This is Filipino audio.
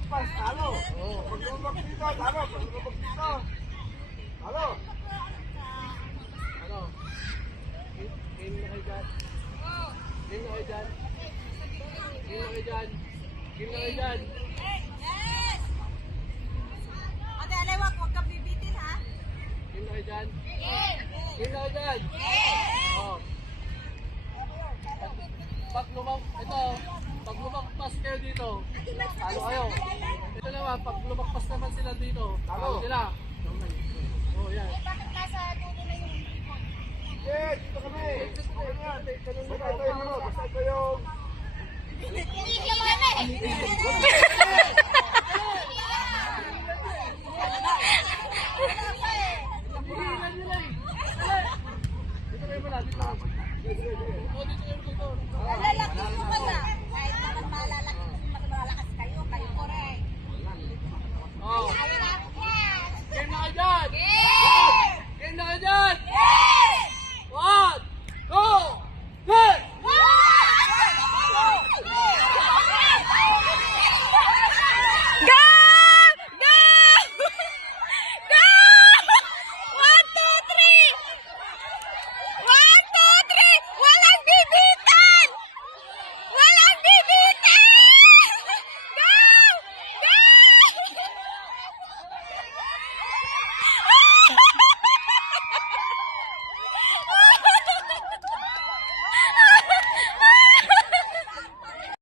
lumagpas, talo. Pag lumagpas dito, talo. Pag lumagpas dito, talo. Ano? Game na kayo dyan. Game na kayo dyan. Game na kayo dyan. Game na kayo dyan. Yes! Ate Alewak, huwag kang bibitin ha? Game na kayo dyan. Yes! Game na kayo dyan. Yes! Oh. Pag lumagpas kayo dito, talo kayo. Ito naman, pag lumagpas naman sila dito, talo sila. Oh, yan. Bakit nasa dulo na yung ribbon? Yes, dito kami. Basta ito yung ano, basta ito yung... Hindi naman eh! Pigilan nila eh. Dito kayo muna, dito. Oh, dito kayo dito. Lalaki mo